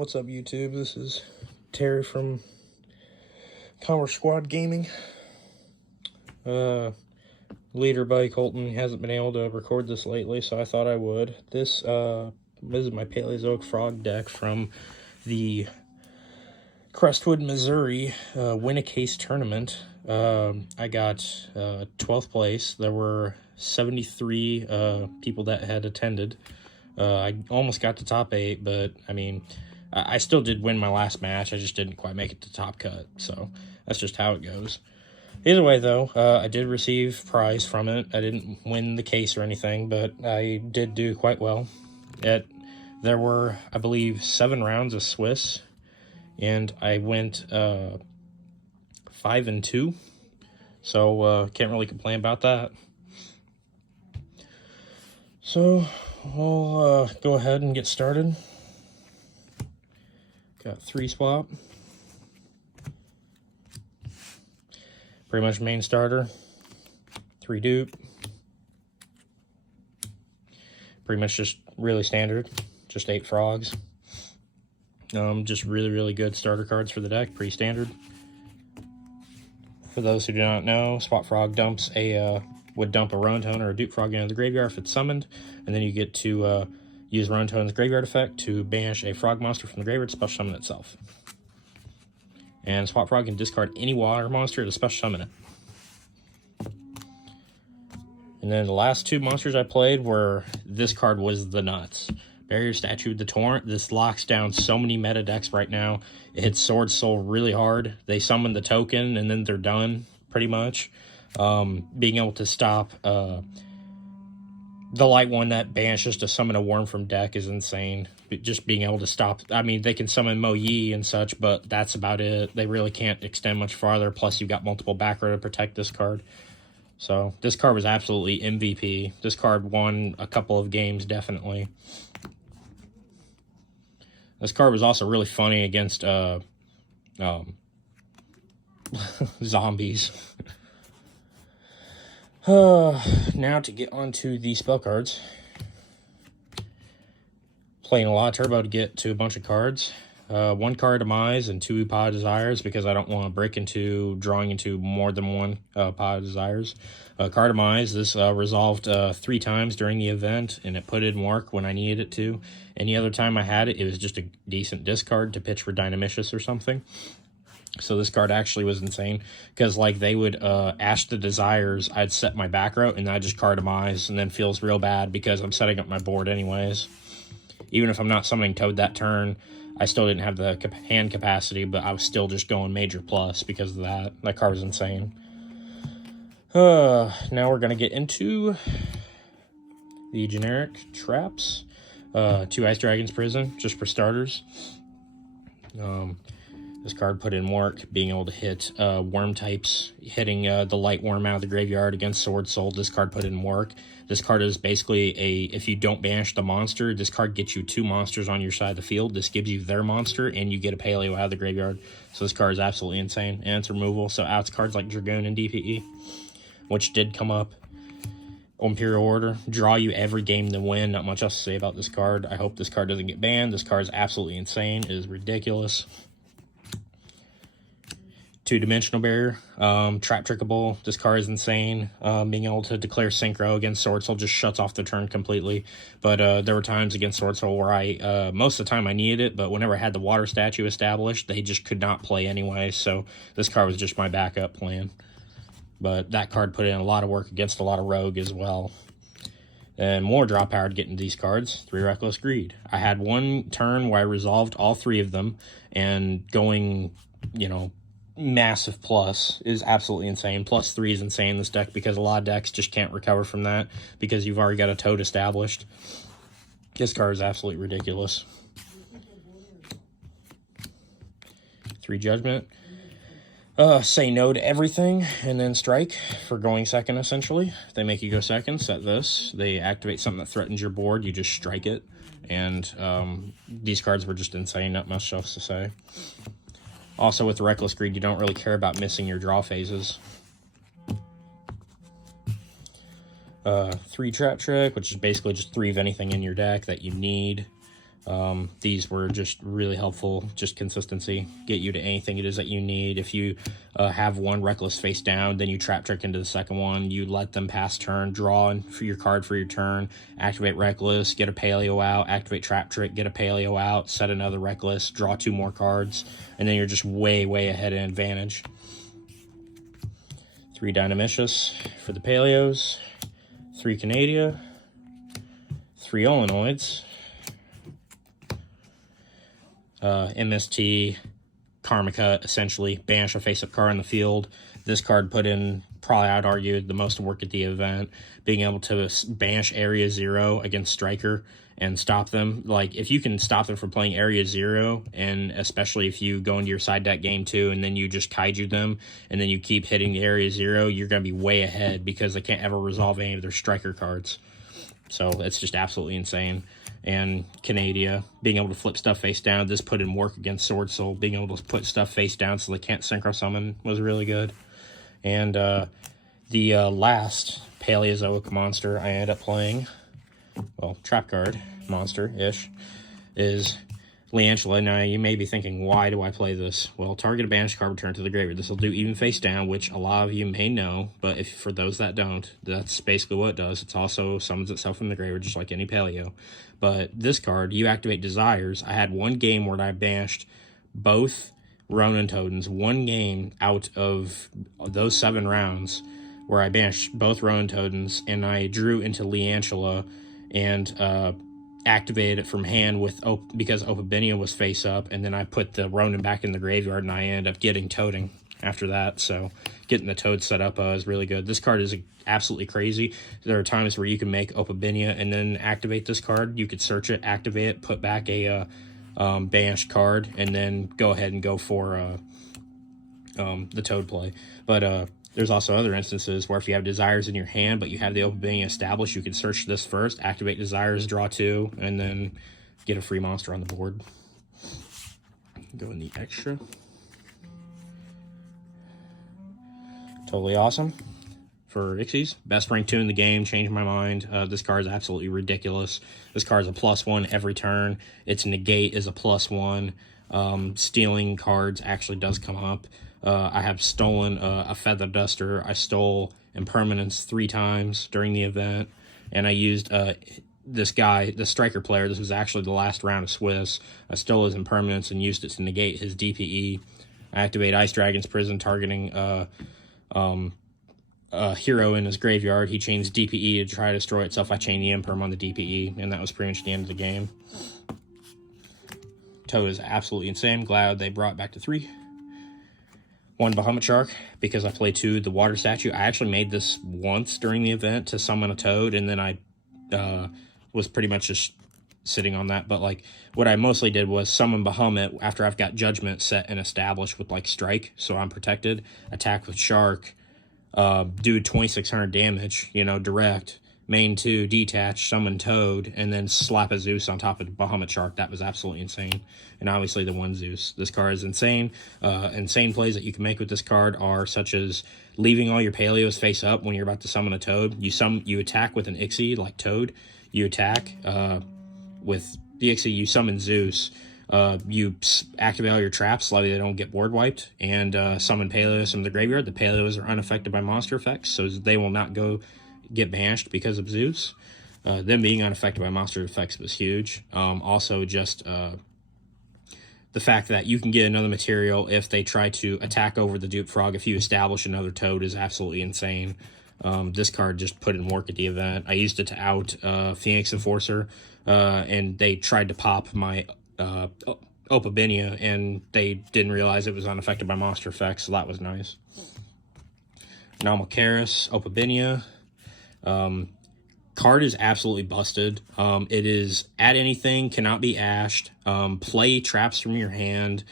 What's up, YouTube? This is Terry from Commerce Squad Gaming. Leader Buddy Colton hasn't been able to record this lately, so I thought I would. This is my Paleozoic frog deck from the Crestwood, Missouri win-a-case tournament. I got 12th place. There were 73 people that had attended. I almost got to top 8, but I mean, I still did win my last match. I just didn't quite make it to top cut, so that's just how it goes. Either way, though, I did receive prize from it. I didn't win the case or anything, but I did do quite well. There were, I believe, 7 rounds of Swiss, and I went 5-2, so can't really complain about that. So we'll go ahead and get started. Got 3 swap. Pretty much main starter. 3 dupe. Pretty much just really standard. Just 8 frogs. Just really good starter cards for the deck. Pretty standard. For those who do not know, Swap Frog would dump a Roan-Tone or a dupe frog into the graveyard if it's summoned, and then you get to use Roan-Tone's graveyard effect to banish a frog monster from the graveyard to special summon itself. And Swap Frog can discard any water monster to special summon it. And then the last 2 monsters I played were, this card was the nuts. Barrier Statue, the Torrent. This locks down so many meta decks right now. It hits Swordsoul really hard. They summon the token and then they're done, pretty much. Being able to stop the light one that banishes to summon a worm from deck is insane. Just being able to stop, I mean, they can summon Mo Yi and such, but that's about it. They really can't extend much farther, plus you've got multiple back row to protect this card. So this card was absolutely MVP. This card won a couple of games, definitely. This card was also really funny against zombies. Now to get onto the spell cards. Playing a lot of Turbo to get to a bunch of cards. 1 card Demise and 2 Pod of Desires because I don't want to break into drawing into more than 1 Pod of Desires. Card Demise, this resolved 3 times during the event, and it put in work when I needed it to. Any other time I had it, it was just a decent discard to pitch for Dynamicious or something. So this card actually was insane, because like they would Ash the Desires, I'd set my back row, and I just card Demise, and then feels real bad because I'm setting up my board anyways. Even if I'm not summoning Toad that turn, I still didn't have the hand capacity, but I was still just going major plus because of that. That card was insane. Now we're going to get into the generic traps. 2 Ice Dragon's Prison, just for starters. This card put in work, being able to hit worm types, hitting the light worm out of the graveyard against Swordsoul. This card put in work. This card is basically if you don't banish the monster, this card gets you 2 monsters on your side of the field. This gives you their monster, and you get a Paleo out of the graveyard. So this card is absolutely insane, and it's removal. So outs cards like Dragoon and DPE, which did come up. Imperial Order, draw you every game to win. Not much else to say about this card. I hope this card doesn't get banned. This card is absolutely insane. It is ridiculous. 2-dimensional barrier, trap trickable. This card is insane. Being able to declare synchro against Swordsoul just shuts off the turn completely. But there were times against Swordsoul where I most of the time I needed it, but whenever I had the water statue established, they just could not play anyway. So this card was just my backup plan. But that card put in a lot of work against a lot of rogue as well. And more draw power to get into these cards. 3 Reckless Greed. I had 1 turn where I resolved all 3 of them, and going, you know, massive plus is absolutely insane. +3 is insane in this deck because a lot of decks just can't recover from that because you've already got a Toad established. This card is absolutely ridiculous. 3 Judgment. Say no to everything and then strike for going second, essentially. If they make you go second, set this. They activate something that threatens your board, you just strike it. And these cards were just insane, not much else to say. Also, with Reckless Greed, you don't really care about missing your draw phases. 3 Trap Trick, which is basically just 3 of anything in your deck that you need. These were just really helpful, just consistency, get you to anything it is that you need. If you have one Reckless face down, then you trap trick into the second one, you let them pass turn, draw for your card for your turn, activate Reckless, get a Paleo out, activate trap trick, get a Paleo out, set another Reckless, draw 2 more cards, and then you're just way ahead in advantage. 3 Dynamicious for the Paleos, 3 Canadia, 3 Olenoids, MST, Karmika, essentially, banish a face-up card in the field. This card put in, probably I'd argue, the most work at the event, being able to banish Area 0 against Striker and stop them. Like, if you can stop them from playing Area 0, and especially if you go into your side deck game 2 and then you just kaiju them, and then you keep hitting the Area 0, you're going to be way ahead because they can't ever resolve any of their Striker cards. So it's just absolutely insane. And Canadia, being able to flip stuff face down. This put in work against Swordsoul. Being able to put stuff face down so they can't synchro summon was really good. And the last Paleozoic monster I ended up playing, well, trap card monster-ish, is Liantula. Now, you may be thinking, why do I play this? Well, target a banished card, return to the graveyard. This will do even face down, which a lot of you may know, but if for those that don't, that's basically what it does. It's also summons itself from the graveyard, just like any Paleo. But this card, you activate Desires. I had one game where I banished both Ronin Totems, one game out of those 7 rounds where I banished both Ronin Totems, and I drew into Liantula and activated it from hand with because Opabenia was face up, and then I put the Ronin back in the graveyard, and I ended up getting Toading after that. So getting the Toad set up is really good. This card is absolutely crazy. There are times where you can make Opabenia and then activate this card. You could search it, activate it, put back a banished card, and then go ahead and go for the Toad play. But there's also other instances where if you have Desires in your hand, but you have the Opabenia established, you can search this first, activate Desires, draw 2, and then get a free monster on the board. Go in the extra. Totally awesome for Ixies. Best rank 2 in the game, changed my mind. This card is absolutely ridiculous. This card is a +1 every turn. Its negate is a +1. Stealing cards actually does come up. I have stolen a Feather Duster. I stole Impermanence 3 times during the event, and I used this guy, the Striker player. This was actually the last round of Swiss. I stole his Impermanence and used it to negate his DPE. I activate Ice Dragon's Prison, targeting a hero in his graveyard. He chains DPE to try to destroy itself. I chain the Imperm on the DPE, and that was pretty much the end of the game. Toad is absolutely insane. Glad they brought it back to 3. 1 Bahamut Shark, because I played 2 the water statue. I actually made this once during the event to summon a Toad, and then I was pretty much just sitting on that. But like, what I mostly did was summon Bahamut after I've got Judgment set and established with like Strike, so I'm protected. Attack with Shark, do 2600 damage, you know, direct. Main 2, detach, summon Toad, and then slap a Zeus on top of the Bahamut Shark. That was absolutely insane. And obviously the 1 Zeus. This card is insane. Insane plays that you can make with this card are such as leaving all your Paleos face up when you're about to summon a Toad. You attack with an Ixie, like Toad. You attack with the Ixie, you summon Zeus. You activate all your traps so they don't get board wiped, and summon Paleos from the graveyard. The Paleos are unaffected by monster effects, so they will not get banished because of Zeus. Them being unaffected by monster effects was huge. Also, just the fact that you can get another material if they try to attack over the Dupe Frog if you establish another Toad is absolutely insane. This card just put in work at the event. I used it to out Phoenix Enforcer, and they tried to pop my Opabenia, and they didn't realize it was unaffected by monster effects, so that was nice. Namalcaris, Opabenia. Card is absolutely busted. It is at anything, cannot be ashed. Play traps from your hand.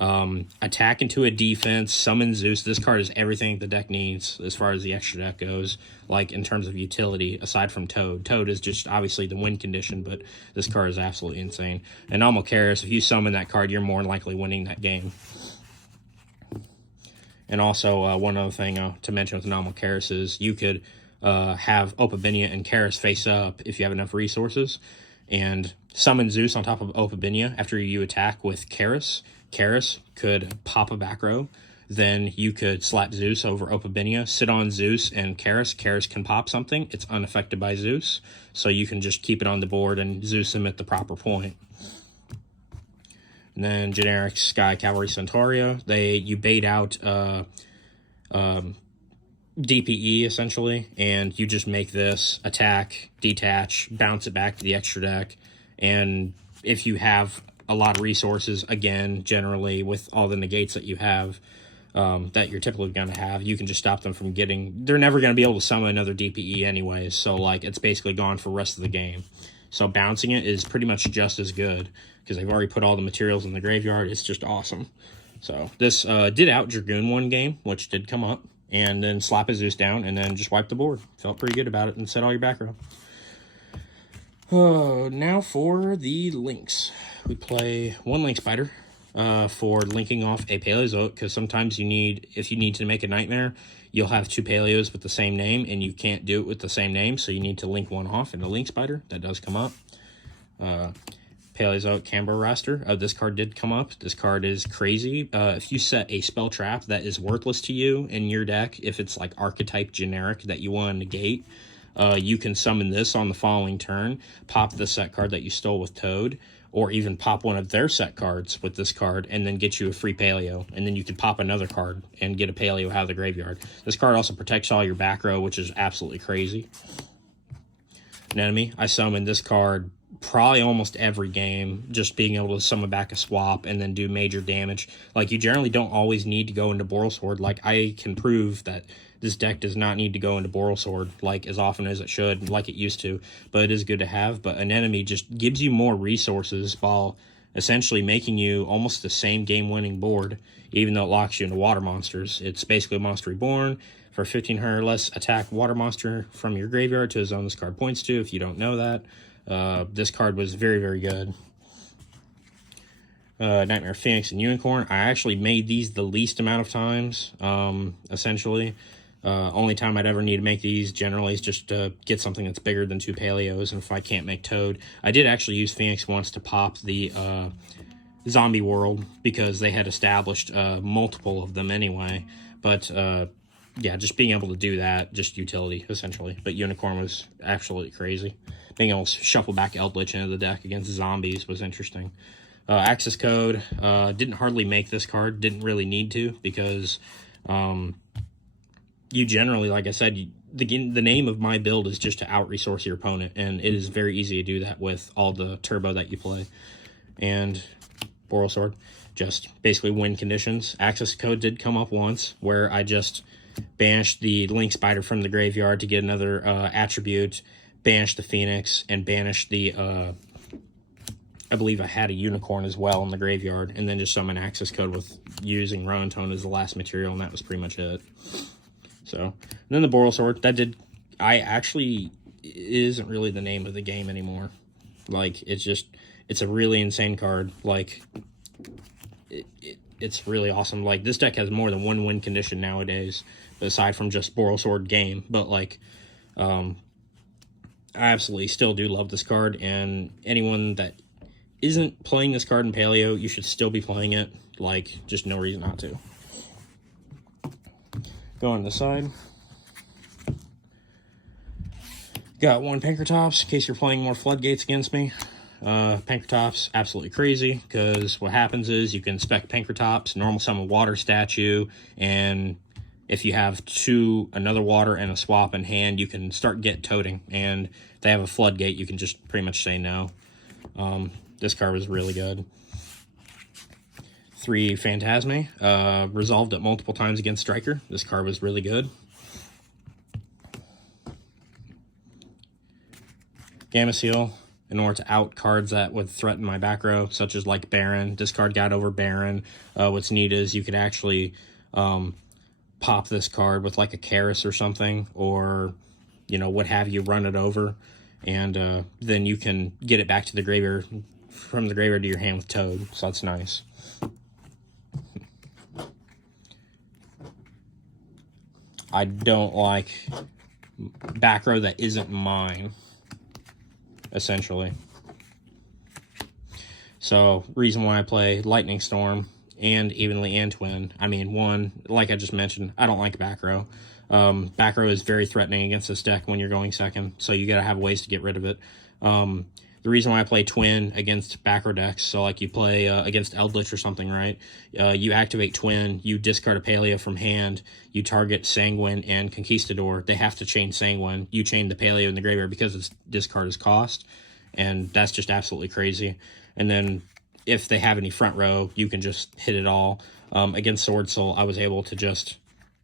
Attack into a defense, summon Zeus. This card is everything the deck needs as far as the extra deck goes, like in terms of utility, aside from Toad. Toad is just obviously the win condition, but this card is absolutely insane. And Namalcaris, if you summon that card, you're more than likely winning that game. And also, one other thing to mention with Namalcaris is you could have Opabenia and Karis face up if you have enough resources, and summon Zeus on top of Opabinia after you attack with Karis. Karis could pop a back row. Then you could slap Zeus over Opabinia, sit on Zeus and Karis. Karis can pop something. It's unaffected by Zeus. So you can just keep it on the board and Zeus him at the proper point. And then generic Sky Cavalry Centauria. You bait out DPE essentially, and you just make this attack, detach, bounce it back to the extra deck. And if you have a lot of resources, again, generally with all the negates that you have, that you're typically going to have, you can just stop them from getting... They're never going to be able to summon another DPE anyways, so like it's basically gone for the rest of the game. So bouncing it is pretty much just as good, because they've already put all the materials in the graveyard. It's just awesome. So this did out Dragoon one game, which did come up, and then slap a Zeus down, and then just wipe the board. Felt pretty good about it, and set all your back row. Now for the links. We play one Link Spider for linking off a Paleozoic, because sometimes if you need to make a Nightmare, you'll have two Paleos with the same name, and you can't do it with the same name, so you need to link one off into Link Spider. That does come up. Paleozoic Canberra roster. This card did come up. This card is crazy. If you set a spell trap that is worthless to you in your deck, if it's like archetype generic that you want to negate, you can summon this on the following turn, pop the set card that you stole with Toad, or even pop one of their set cards with this card, and then get you a free Paleo. And then you can pop another card and get a Paleo out of the graveyard. This card also protects all your back row, which is absolutely crazy. An enemy, I summon this card probably almost every game, just being able to summon back a swap and then do major damage. Like, you generally don't always need to go into Boral Sword. Like, I can prove that this deck does not need to go into Boral Sword, like, as often as it should, like it used to. But it is good to have. But an enemy just gives you more resources while essentially making you almost the same game-winning board, even though it locks you into water monsters. It's basically a Monster Reborn. For 1,500 or less, attack water monster from your graveyard to a zone this card points to, if you don't know that. This card was very, very good. Nightmare Phoenix and Unicorn. I actually made these the least amount of times, essentially. Only time I'd ever need to make these generally is just to get something that's bigger than two Paleos, and if I can't make Toad. I did actually use Phoenix once to pop the Zombie World, because they had established multiple of them anyway. But yeah, just being able to do that, just utility, essentially. But Unicorn was absolutely crazy. Being able to shuffle back Eldlich into the deck against zombies was interesting. Access Code, didn't hardly make this card, didn't really need to, because you generally, like I said, the name of my build is just to out-resource your opponent, and it is very easy to do that with all the turbo that you play. And Boral Sword, just basically win conditions. Access Code did come up once, where I just banished the Link Spider from the graveyard to get another attribute, banished the Phoenix, and banished the, I believe I had a Unicorn as well in the graveyard, and then just summon Access Code with using Rowan Tone as the last material, and that was pretty much it. So, and then the Boral Sword, that did, it isn't really the name of the game anymore. Like, it's a really insane card. Like, it's really awesome. Like, this deck has more than one win condition nowadays, aside from just Boral Sword game. But, like, I absolutely still do love this card, and anyone that isn't playing this card in Paleo, you should still be playing it. Like, just no reason not to. Go on the side. Got one Pankratops, in case you're playing more Floodgates against me. Pankratops, absolutely crazy, because what happens is you can spec Pankratops, normal summon water statue, and if you have another water and a swap in hand, you can start toading, and if they have a Floodgate, you can just pretty much say no. This card was really good. 3 Phantasme, resolved it multiple times against Striker. This card was really good. Gamma Seal, in order to out cards that would threaten my back row, such as like Baron. Discard God over Baron. What's neat is you could actually pop this card with like a Karis or something, or, you know, what have you, run it over, and then you can get it back to the graveyard, from the graveyard to your hand with Toad, so that's nice. I don't like back row that isn't mine, essentially. So reason why I play Lightning Storm and Evenly and Twin. I mean, one, like I just mentioned, I don't like back row. Back row is very threatening against this deck when you're going second, so you got to have ways to get rid of it. The reason why I play Twin against back row decks, so like you play against Eldlich or something, right? You activate Twin, you discard a Paleo from hand, you target Sanguine and Conquistador. They have to chain Sanguine. You chain the Paleo in the graveyard because its discard is cost, and that's just absolutely crazy. And then if they have any front row, you can just hit it all. Against Swordsoul, I was able to just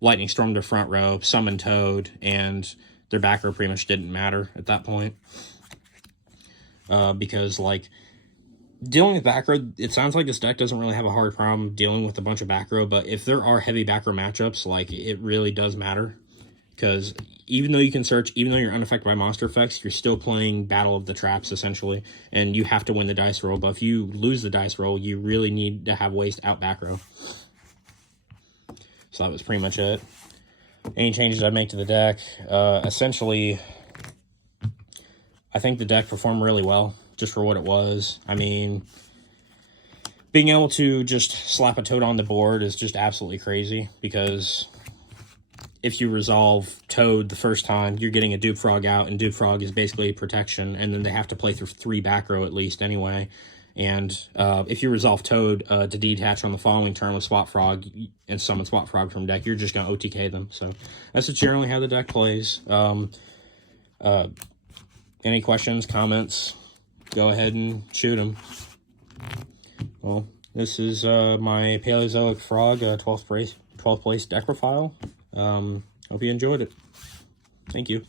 Lightning Storm their front row, summon Toad, and their back row pretty much didn't matter at that point. Because, like, dealing with back row, it sounds like this deck doesn't really have a hard problem dealing with a bunch of back row, but if there are heavy back row matchups, like, it really does matter. Because even though you can search, even though you're unaffected by monster effects, you're still playing Battle of the Traps, essentially, and you have to win the dice roll. But if you lose the dice roll, you really need to have ways to out back row. So that was pretty much it. Any changes I'd make to the deck? Essentially, I think the deck performed really well, just for what it was. I mean, being able to just slap a Toad on the board is just absolutely crazy, because if you resolve Toad the first time, you're getting a Dupe Frog out, and Dupe Frog is basically protection, and then they have to play through 3 back row at least anyway. And if you resolve Toad to detach on the following turn with Swap Frog and summon Swap Frog from deck, you're just going to OTK them. So that's generally how the deck plays. Any questions, comments, go ahead and shoot them. Well, this is my Paleozoic Frog 12th place deck profile. Hope you enjoyed it. Thank you.